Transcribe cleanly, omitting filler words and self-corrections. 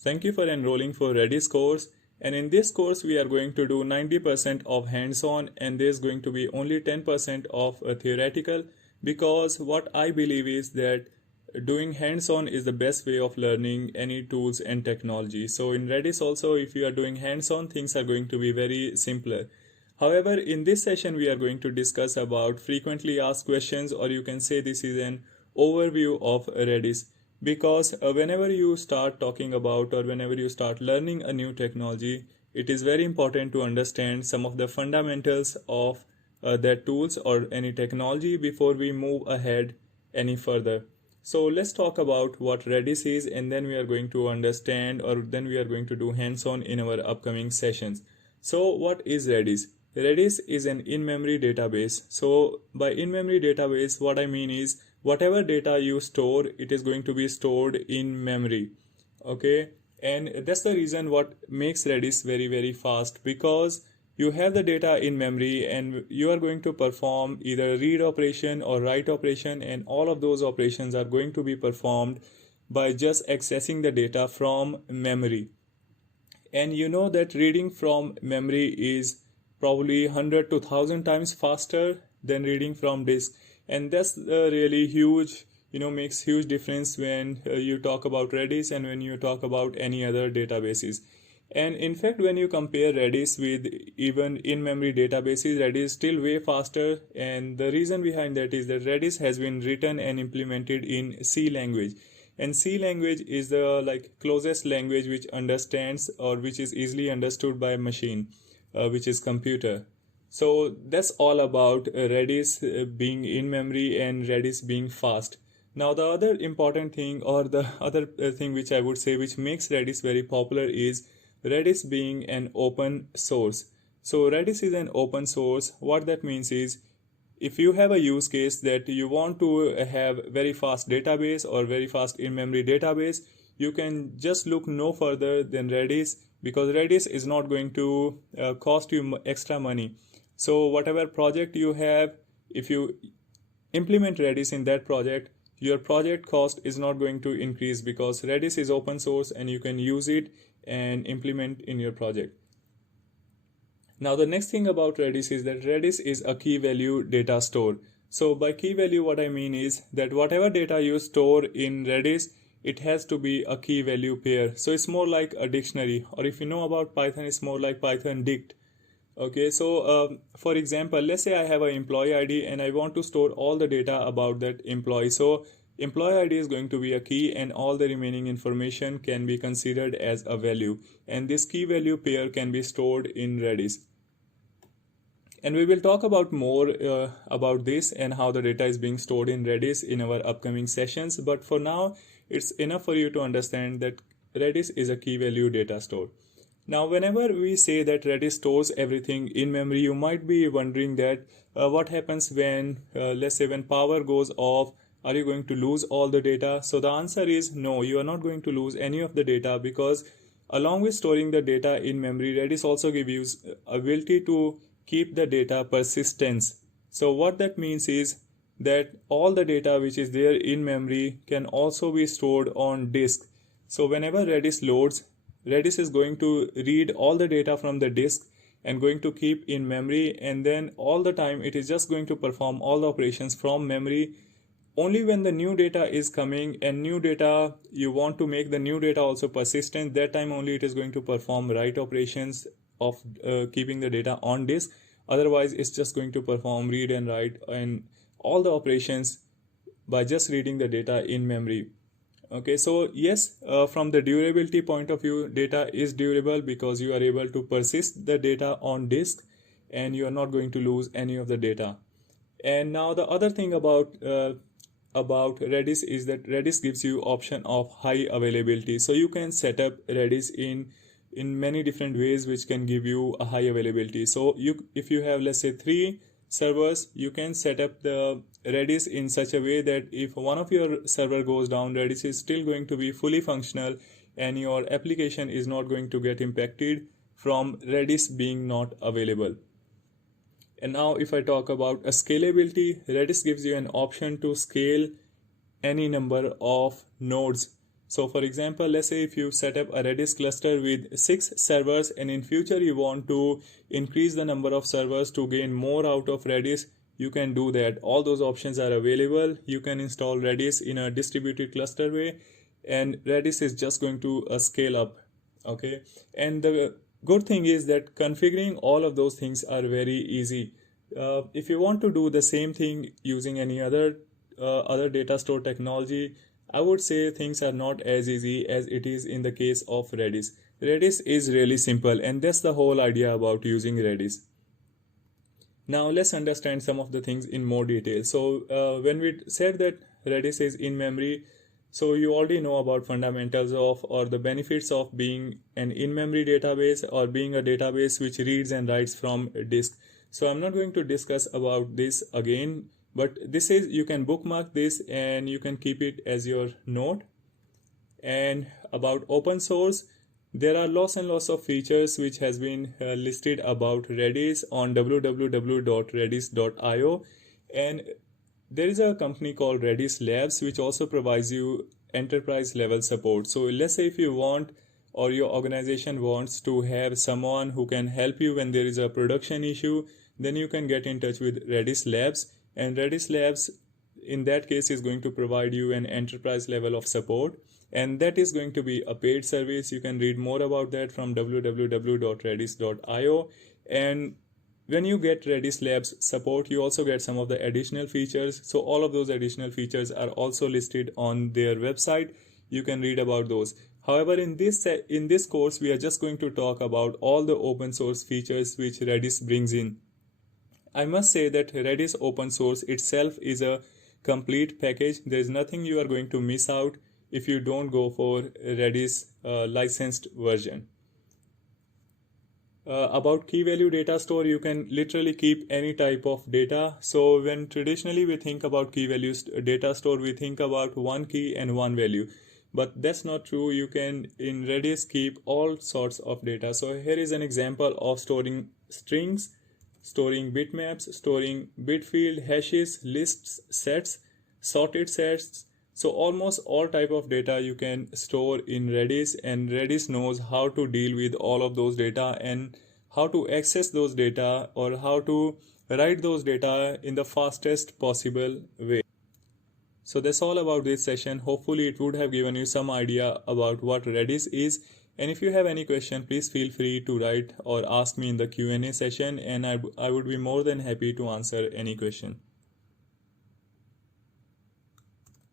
Thank you for enrolling for Redis course. And in this course, we are going to do 90% of hands-on, and there's going to be only 10% of theoretical, because what I believe is that doing hands-on is the best way of learning any tools and technology. So in Redis also, if you are doing hands-on, things are going to be very simpler. However, in this session, we are going to discuss about frequently asked questions, or you can say this is an overview of Redis. Because whenever you start talking about or whenever you start learning a new technology, it is very important to understand some of the fundamentals of that tools or any technology before we move ahead any further. So let's talk about what Redis is, and then we are going to understand, or then we are going to do hands-on in our upcoming sessions. So what is Redis? Redis is an in-memory database. So by in-memory database, what I mean is whatever data you store, it is going to be stored in memory. Okay, and that's the reason what makes Redis very fast, because you have the data in memory and you are going to perform either read operation or write operation, and all of those operations are going to be performed by just accessing the data from memory. And you know that reading from memory is probably 100 to 1000 times faster than reading from disk, and that's really huge, makes huge difference when you talk about Redis and when you talk about any other databases. And in fact, when you compare Redis with even in-memory databases, Redis is still way faster, and the reason behind that is that Redis has been written and implemented in C language, and C language is the closest language which understands or which is easily understood by a machine, which is computer. So that's all about Redis being in memory and Redis being fast. Now the other important thing, or the other thing which I would say which makes Redis very popular, is Redis being an open source. So Redis is an open source. What that means is, if you have a use case that you want to have very fast database or very fast in-memory database, you can just look no further than Redis, because Redis is not going to cost you extra money. So whatever project you have, if you implement Redis in that project, your project cost is not going to increase, because Redis is open source and you can use it and implement in your project. Now the next thing about Redis is that Redis is a key value data store. So by key value, what I mean is that whatever data you store in Redis, it has to be a key value pair. So it's more like a dictionary, or if you know about Python, it's more like Python dict. Okay, so for example, let's say I have an employee ID and I want to store all the data about that employee. So employee ID is going to be a key, and all the remaining information can be considered as a value. And this key value pair can be stored in Redis. And we will talk about more about this and how the data is being stored in Redis in our upcoming sessions. But for now, it's enough for you to understand that Redis is a key value data store. Now, whenever we say that Redis stores everything in memory, you might be wondering that what happens when, let's say, when power goes off, are you going to lose all the data? So the answer is no, you are not going to lose any of the data, because along with storing the data in memory, Redis also gives you ability to keep the data persistence. So what that means is that all the data which is there in memory can also be stored on disk. So whenever Redis loads, Redis is going to read all the data from the disk and going to keep in memory, and then all the time it is just going to perform all the operations from memory. Only when the new data is coming and new data, you want to make the new data also persistent, that time only it is going to perform write operations of keeping the data on disk. Otherwise, it's just going to perform read and write and all the operations by just reading the data in memory. Okay, so yes, from the durability point of view, data is durable because you are able to persist the data on disk and you are not going to lose any of the data. And now the other thing about Redis is that Redis gives you option of high availability. So you can set up Redis in many different ways which can give you a high availability. So if you have, let's say, 3 servers, you can set up the Redis in such a way that if one of your server goes down, Redis is still going to be fully functional and your application is not going to get impacted from Redis being not available. And now if I talk about a scalability, Redis gives you an option to scale any number of nodes. So for example, let's say if you set up a Redis cluster with 6 servers and in future you want to increase the number of servers to gain more out of Redis, you can do that. All those options are available. You can install Redis in a distributed cluster way, and Redis is just going to scale up. Okay, and the good thing is that configuring all of those things are very easy. If you want to do the same thing using any other data store technology, I would say things are not as easy as it is in the case of Redis. Redis is really simple, and that's the whole idea about using Redis. Now let's understand some of the things in more detail. So when we said that Redis is in memory, so you already know about fundamentals of or the benefits of being an in-memory database or being a database which reads and writes from a disk. So I'm not going to discuss about this again, but this is, you can bookmark this and you can keep it as your note. And about open source, there are lots and lots of features which has been listed about Redis on www.redis.io, and there is a company called Redis Labs which also provides you enterprise level support. So let's say if you want or your organization wants to have someone who can help you when there is a production issue, then you can get in touch with Redis Labs, and Redis Labs in that case is going to provide you an enterprise level of support, and that is going to be a paid service. You can read more about that from www.redis.io. And when you get Redis Labs support, you also get some of the additional features. So all of those additional features are also listed on their website. You can read about those. However, in this course, we are just going to talk about all the open source features which Redis brings in. I must say that Redis open source itself is a complete package. There is nothing you are going to miss out if you don't go for Redis licensed version. About key value data store, you can literally keep any type of data. So when traditionally we think about key values data store, we think about one key and one value, but that's not true. You can in Redis keep all sorts of data. So here is an example of storing strings, storing bitmaps, storing bit field, hashes, lists, sets, sorted sets. So almost all type of data you can store in Redis, and Redis knows how to deal with all of those data and how to access those data or how to write those data in the fastest possible way. So that's all about this session. Hopefully it would have given you some idea about what Redis is. And if you have any question, please feel free to write or ask me in the Q&A session, and I would be more than happy to answer any question.